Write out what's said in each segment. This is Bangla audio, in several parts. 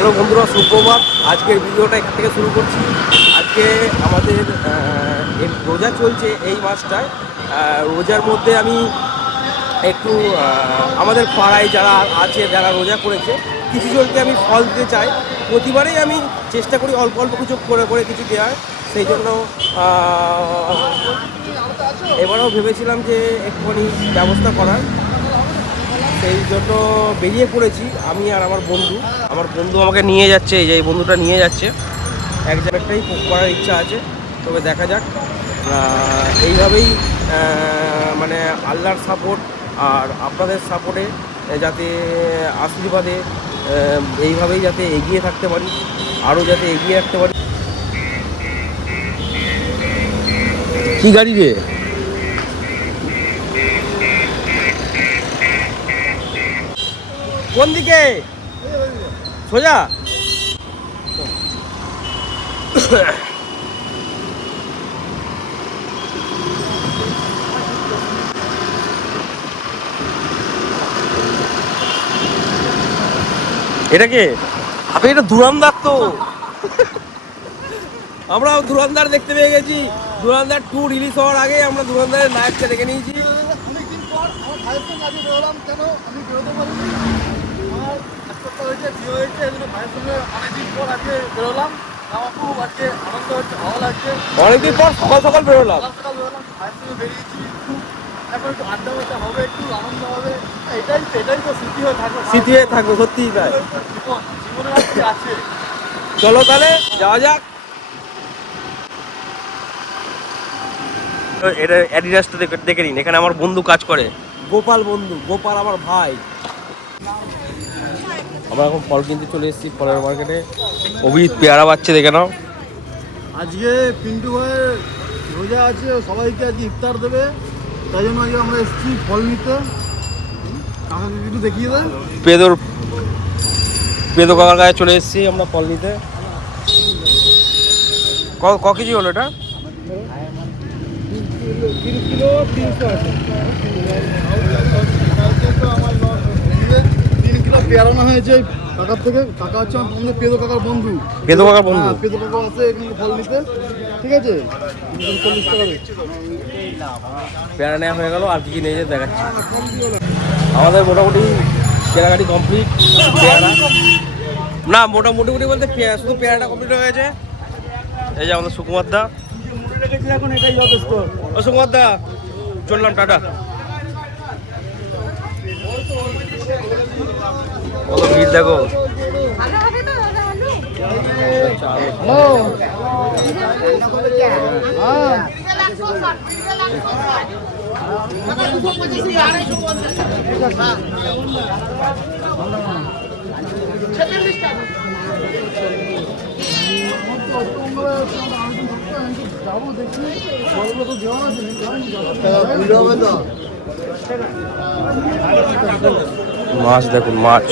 হ্যালো বন্ধুরা, সুপ্রভাত। আজকের ভিডিওটা এখান থেকে শুরু করছি। আজকে আমাদের রোজা চলছে এই মাসটায়। রোজার মধ্যে আমি একটু আমাদের পাড়ায় যারা আছে, যারা রোজা করেছে, কিছু জনকে আমি ফল দিতে চাই। প্রতিবারেই আমি চেষ্টা করি অল্প অল্প কিছু করে করে কিছু দেওয়ার। সেই জন্য এবারেও ভেবেছিলাম যে একটুখানি ব্যবস্থা করার। সেই জন্য বেরিয়ে পড়েছি আমি আর আমার বন্ধু আমাকে নিয়ে যাচ্ছে। এই বন্ধুটা নিয়ে যাচ্ছে। এক জায়গাটাই করার ইচ্ছা আছে, তবে দেখা যাক। এইভাবেই মানে আল্লাহর সাপোর্ট আর আপনাদের সাপোর্টে যাতে আশীর্বাদে এইভাবেই যাতে এগিয়ে থাকতে পারি, আরও যাতে এগিয়ে রাখতে পারি। কী গাড়ি রে? কোন দিকে? সোজা? এটা কে? আবে এটা ধুরন্ধর তো। আমরাও ধুরন্ধর দেখতে পেয়ে গেছি। ধুরন্ধর 2 রিলিজ হওয়ার আগে আমরা ধুরন্ধরের নায়ককে দেখে নিয়েছি। অনেকদিন পর আমার ভাইয়ের সঙ্গে আজকে বেরোলাম। কেন আমি বেরোতে পারিনি, আমার হাসপাতাল হয়েছে, বিয়ে হয়েছে, এই জন্য ভাইয়ের সঙ্গে অনেকদিন পর আজকে বেরোলাম। আমার খুব আজকে আনন্দ হচ্ছে, ভালো লাগছে। অনেকদিন পর সকাল সকাল বেরোলাম। সকাল সকাল বেরোলাম, ভাইয়ের সঙ্গে বেরিয়েছি। এখন একটু আড্ডা মাড্ডা হবে, একটু আনন্দ হবে। এটাই তো স্মৃতি হয়ে থাকবে, স্মৃতি হয়ে থাকবে, সত্যিই তাই। জীবনের আজকে আছে। চলো তাহলে যাওয়া যাক। এটা অ্যাডিডাসটা দেখে নিন। এখানে আমার বন্ধু কাজ করে, গোপাল বন্ধু। গোপাল আমার ভাই। আমরা এখন ফল কিনতে চলে এসেছি ফলের মার্কেটে। অভিজিৎ পেয়ারা পাচ্ছে, দেখে নাও। আজকে পিন্টু ভাইয়ের রোজা আছে, সবাইকে আজকে ইফতার দেবে, তাই জন্য আজকে আমরা এসেছি ফল নিতে। কাকাকে একটু দেখিয়ে দেয়। পেদো কাকার গায়ে চলে এসেছি আমরা ফল নিতে। ক কেজি হলো এটা? 3 কিলো 300 আছে। 3 কিলো পেয়ারা না হয়েছে কাকার থেকে। কাকা হচ্ছে আমার বন্ধু, পেদো কাকার বন্ধু। পেদো কাকার বন্ধু? পেদো কাকা আছে এখানে ফল নিতে, ঠিক আছে? 40 টাকা দেবে। পেয়ারা নেওয়া হয়ে গেল, আর কি নিয়ে যেতে দেখাচ্ছি। আমাদের মোটামুটি কেনাকাটি কমপ্লিট। পেয়ারা না, মোটামুটি বলতে শুধু পেয়ারাটা কমপ্লিট হয়ে গেছে। এই যে আমাদের সুকুমার দা। এখন এটাই যথেষ্ট। ও সুকুমার দা, চললাম, টাটা। কত ভিড় দেখো। যাবো দেখি, ফলগুলো তো দেওয়া আছে। মাছ দেখুন, মাছ।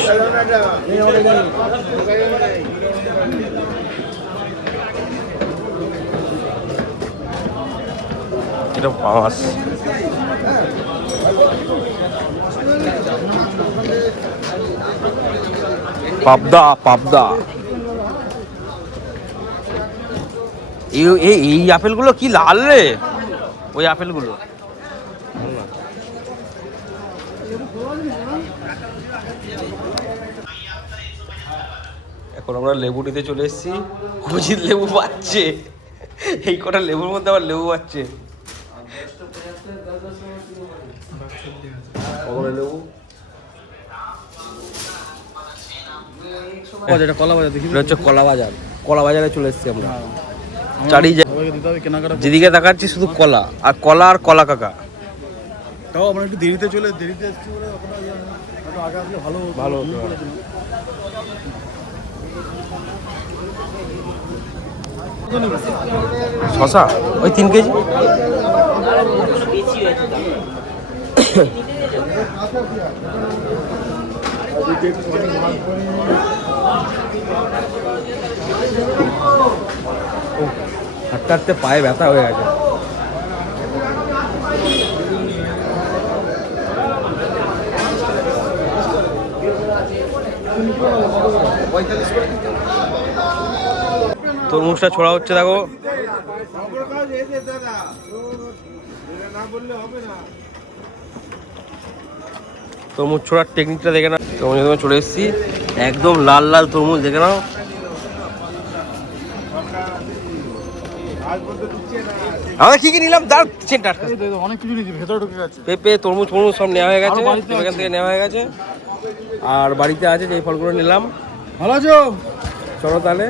এটা মাছ। পাবদা। এই আপেলগুলো কি লাল রে? ওই আপেলগুলো এখন আমরা লেবু নিতে চলে এসেছি। অজিত লেবু পাচ্ছে, এই কটা লেবুর মধ্যে আবার লেবু পাচ্ছে। লেবু কলা বাজারে চলে এসেছি আমরা। যেদিকে তাকাচ্ছি শুধু কলা আর কলা কাকা। তাও আমরা একটু দেরিতে এসেছি বলে আগে আসলে ভালো হতো। শশা ওই 3 কেজি। হাঁটতে হাঁটতে পায়ে ব্যথা হয়ে গেছে। Thank you. তরমুজটা ছোড়া হচ্ছে দেখো। তরমুজ ছোড়ার টেকনিকটা দেখে না। তরমুজ চলে এসেছি, একদম লাল লাল তরমুজ দেখে নাও। আমরা কি কি নিলাম তার চেনটা অনেক কিছু নিয়েছি, ভেতরে ঢুকে গেছে। পেঁপে তরমুজ ফরমুজ সব নেওয়া হয়ে গেছে, এখান থেকে নেওয়া হয়ে গেছে। আর বাড়িতে আছে যে ফলগুলো নিলাম। ভালো আছো? চলো তাহলে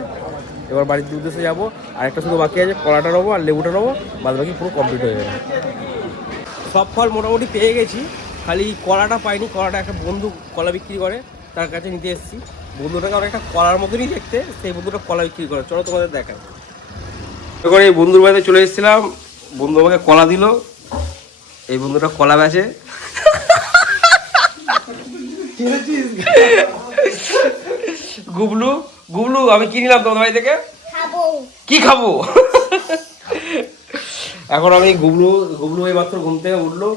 এবার বাড়ির উদ্দেশ্যে যাবো। আর একটা শুধু বাকি আছে, কলাটা নেবো আর লেবুটা নেবো, বাদ বাকি পুরো কমপ্লিট হয়ে যাবে। সব ফল মোটামুটি পেয়ে গেছি, খালি কলাটা পাইনি। কলাটা একটা বন্ধু কলা বিক্রি করে, তার কাছে নিতে এসেছি। বন্ধুটাকে অনেকটা কলার মতনই দেখতে, সেই বন্ধুটা কলা বিক্রি করে। চলো তোমাদের দেখায়। তখন এই বন্ধুর বাড়িতে চলে এসেছিলাম, বন্ধু আমাকে কলা দিল। এই বন্ধুটা কলা বেচে। গুবলু গুবলু আমি কি নিলাম তোমাদের বাড়ি থেকে? কি খাবো? এখন আমি গুবলু এই মাত্র ঘুম থেকে উঠলো।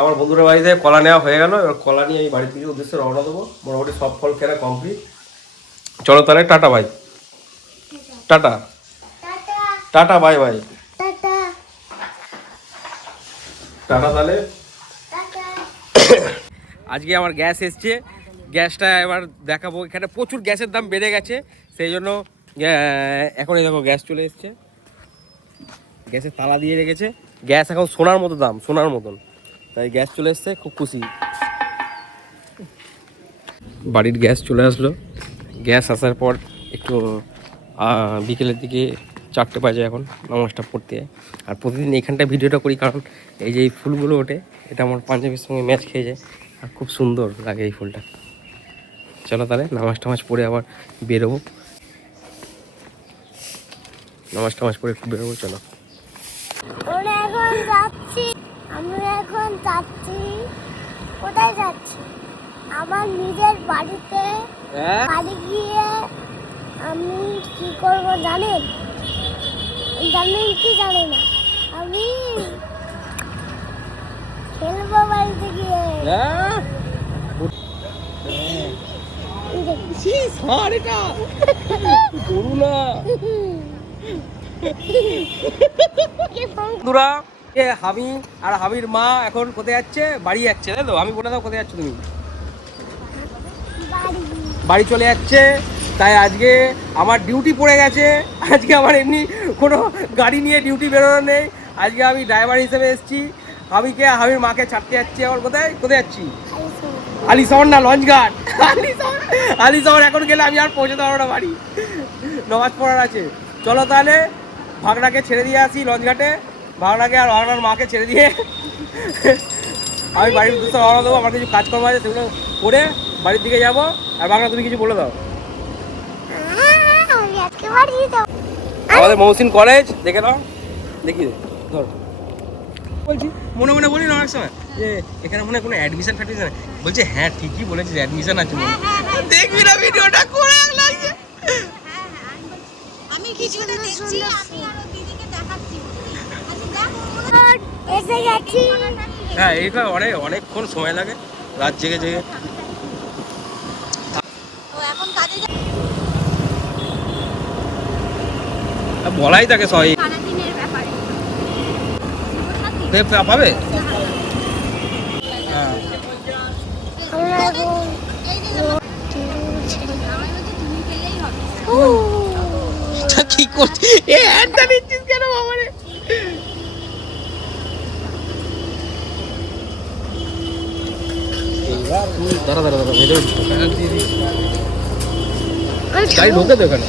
আমার বন্ধুদের বাড়িতে কলা নেওয়া হয়ে গেল। এবার কলা নিয়ে আমি বাড়ির দিকে উদ্দেশ্যে রওনা দেবো। মোটামুটি সব ফল কেনা কমপ্লিট। চলো তাহলে টাটা ভাই, tata tata bye bye tata. তাহলে আজকে আমার গ্যাস এসছে, গ্যাসটা এবার দেখাবো। এখানে প্রচুর গ্যাসের দাম বেড়ে গেছে, সেই জন্য এখন এই দেখো গ্যাস চলে এসছে। গ্যাসে তালা দিয়ে রেখেছে, গ্যাস এখন সোনার মতো দাম, সোনার মতন। তাই গ্যাস চলে এসছে, খুব খুশি। বাড়ির গ্যাস চলে আসলো। গ্যাস আসার পর একটু বিকেলের দিকে 4টে বাজে, এখন নামাজটা পড়তে যায়। আর প্রতিদিন এখানটায় ভিডিওটা করি, কারণ এই যে এই ফুলগুলো ওঠে, এটা আমার পাঞ্জাবির সঙ্গে ম্যাচ খেয়ে যায় আর খুব সুন্দর লাগে এই ফুলটা। চলো তাহলে নামাজ টামাজ পড়ে আবার বেরোবো। নামাজ টামাজ পড়ে একটু বেরোবো। চলো আমরা এখন যাচ্ছি। কোথায় যাচ্ছি? আমার নিজের বাড়িতে। বাড়ি গিয়ে আমি কি করবো জানেন? জানেন কি জানে না? আমি খেলবো বাড়িতে গিয়ে। হামি আর হামির মা এখন কোথায় যাচ্ছে? বাড়ি যাচ্ছে, তাই তো? আমি বলে দাও কোথায় যাচ্ছ তুমি? বাড়ি চলে যাচ্ছে। তাই আজকে আমার ডিউটি পড়ে গেছে। আজকে আমার এমনি কোনো গাড়ি নিয়ে ডিউটি বেরোনো নেই, আজকে আমি ড্রাইভার হিসেবে এসেছি। হামিকে হামির মাকে ছাড়তে যাচ্ছি। আবার কোথায় কোথায় যাচ্ছি? আলিশহর না লঞ্চঘাট। আলিশহর এখন গেলে আমি আর পৌঁছতে পারবো না বাড়ি, নামাজ পড়ার আছে। চলো তাহলে ভাগনাকে ছেড়ে দিয়ে আসি লঞ্চঘাটে। ভাগনাকে আর ভাগনার মাকে ছেড়ে দিয়ে আমি বাড়ির উদ্দেশ্যে রওনা দেবো। আমার কিছু কাজকর্ম আছে, সেগুলো করে বাড়ির দিকে যাবো। আর ভাগনা তুমি কিছু বলে দাও। আমাদের মহসিন কলেজ দেখে নাও, দেখি ধরো। বলছি মনে মনে বলি না অনেক সময় যে এখানে মনে হয় কোনো অ্যাডমিশন ফ্যাডমিশন, বলছে হ্যাঁ ঠিকই বলেছিস অ্যাডমিশন আছে। দেখবি না ভিডিওটা করে লাগছে। আমি কিছুটা দেখছি, আমি আর দিদিকে দেখাচ্ছি। এসে গেছি। হ্যাঁ এইটা অনেকক্ষণ সময় লাগে, রাত জেগে জেগে। তো এখন কাজে বলাই থাকে সবাই সারাদিনের ব্যাপারে পাবে। কি করছিস? এ একটা নিচ্ছিস কেন বাবারে? দাঁড়া দাঁড়া দাঁড়া, ভেতরে গাড়ি ঢোকে তো এখানে।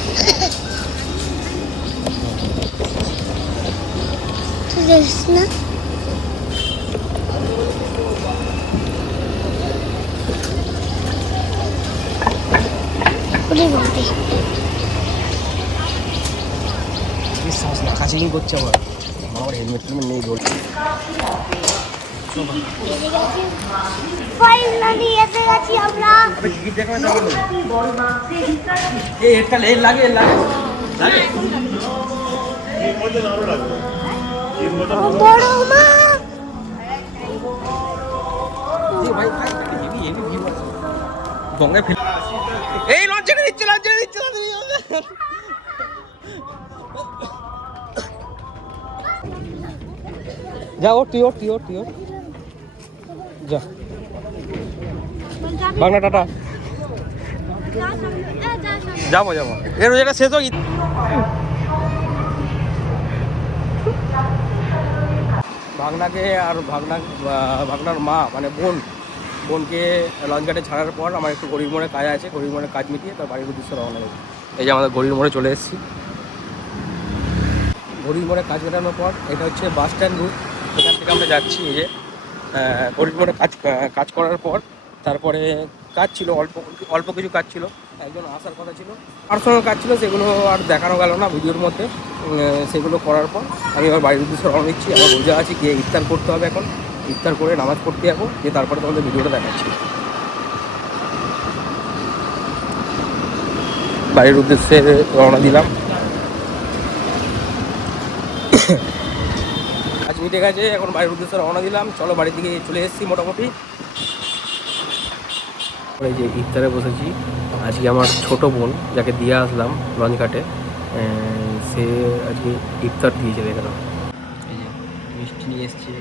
না বিশ্বাস না, কাছেই করছে আমার। আমার হেলমেট টেলমেট নেই বল। ফাইনালি এসে গেছি আমরা। আবে টিকিট দেখো না বলো। এই একটা লেল লাগে লাগে লাগে। এই মধ্যে আরো লাগবে। এই মধ্যে বড় মা জি ভাই ভাই, এই ভিউ আছে গঙ্গায় ফেলে। এই লঞ্চ ছেড়ে দিচ্ছে তাড়াতাড়ি। যা ওর তুই যা বাংলা টাটা। যাবো এর যেটা শেষ হোক। ভাগনাকে আর ভাগনার মা মানে বোনকে লঞ্চ ঘাটে ছাড়ার পর আমার একটু গরিব মোড়ে কাজ আছে, গরিব মোড়ে কাজ মিটিয়ে তার বাড়ির উদ্দেশ্যে রওনা দেবো। এই যে আমাদের গরিব মোড়ে চলে এসেছি। গরিব মোড়ে কাজ মেটানোর পর এটা হচ্ছে বাস স্ট্যান্ড রুট, এখান থেকে আমরা যাচ্ছি। এই যে গরিব মোড়ে কাজ করার পর তারপরে কাজ ছিল অল্প কিছু কাজ ছিল, একজন আসার কথা ছিল, পার্সোনাল কাজ ছিল, সেগুলো আর দেখানো গেল না ভিডিওর মধ্যে। সেগুলো করার পর আমি আমার বাড়ির উদ্দেশ্যে রওনা দিচ্ছি। আমার রোজা আছে, গিয়ে ইফতার করতে হবে, এখন ইফতার করে নামাজ পড়তে যাবো, দিয়ে তারপরে তোমাদের ভিডিওটা দেখাচ্ছি। বাড়ির উদ্দেশ্যে রওনা দিলাম। কাজ মিটে গেছে, এখন বাড়ির উদ্দেশ্যে রওনা দিলাম। চলো বাড়ির দিকে চলে এসেছি মোটামুটি। এই যে ইফতারে বসেছি। আজকে আমার ছোট বোন যাকে দিয়ে আসলাম লঞ্চ ঘাটে, সে আজকে ইফতার দিয়েছে। দেখে নাও, এই যে মিষ্টি নিয়ে এসছে,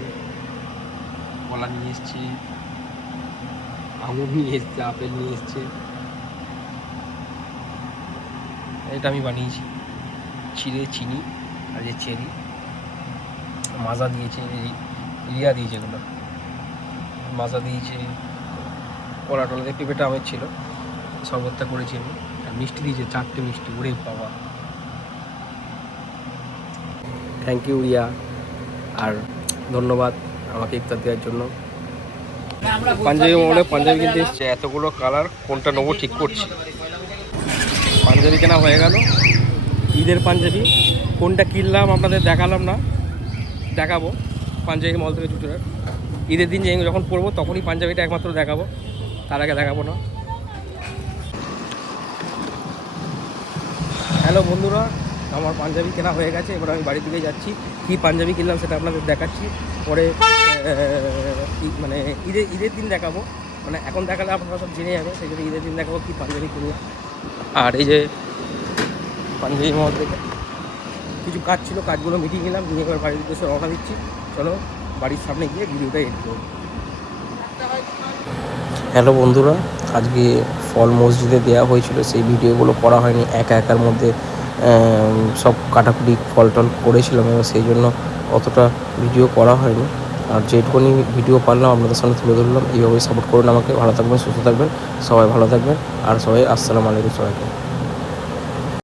কলা নিয়ে এসছে, আঙুর নিয়ে এসছে, আপেল নিয়ে এসছে। এটা আমি বানিয়েছি, চিড়ে, চিনি আর যে চেরি, মাজা দিয়েছে, রিয়া দিয়েছে, এগুলো মাজা দিয়েছে, কলা টলা দিয়ে পেঁপেটা আমের ছিল, শরবতটা করেছি আমি। আর মিষ্টি দিয়েছে 4টে মিষ্টি, ওরে বাবা। থ্যাংক ইউ রিয়া, আর ধন্যবাদ আমাকে ইফতার দেওয়ার জন্য। পাঞ্জাবি মহলে পাঞ্জাবি কিনতে এসছে, এতগুলো কালার কোনটা নেবো ঠিক করছি। পাঞ্জাবি কেনা হয়ে গেল, ঈদের পাঞ্জাবি কোনটা কিনলাম আপনাদের দেখালাম না, দেখাবো পাঞ্জাবি মল থেকে চুচুড়ার। ঈদের দিন যখন পরবো তখনই পাঞ্জাবিটা একমাত্র দেখাবো, তার আগে দেখাবো না। হ্যালো বন্ধুরা, আমার পাঞ্জাবি কেনা হয়ে গেছে, এবার আমি বাড়ির দিকে যাচ্ছি। কী পাঞ্জাবি কিনলাম সেটা আপনাদের দেখাচ্ছি পরে, মানে ঈদের দিন দেখাবো। মানে এখন দেখালে আপনারা সব জেনে যাবে, সেই জন্য ঈদের দিন দেখাবো কী পাঞ্জাবি কিনলাম। আর এই যে পাঞ্জাবি মহল থেকে কিছু কাজ ছিল, কাজগুলো মিটিয়ে নিলাম, নিয়ে এবার বাড়ির উদ্দেশ্যে রওনা দিচ্ছি। চলো বাড়ির সামনে গিয়ে ভিডিওটা এডিট করবো। হ্যালো বন্ধুরা, আজকে ফল মসজিদে দেওয়া হয়েছিল, সেই ভিডিওগুলো করা হয়নি, একার মধ্যে সব কাটাকুটি ফল টল করেছিলাম, এবং সেই জন্য অতটা ভিডিও করা হয়নি। আর যেটুকুনি ভিডিও পারলাম আপনাদের সামনে তুলে ধরলাম। এইভাবেই সাপোর্ট করুন আমাকে। ভালো থাকবেন, সুস্থ থাকবেন, সবাই ভালো থাকবেন, আর সবাই আসসালামু আলাইকুম সবাইকে।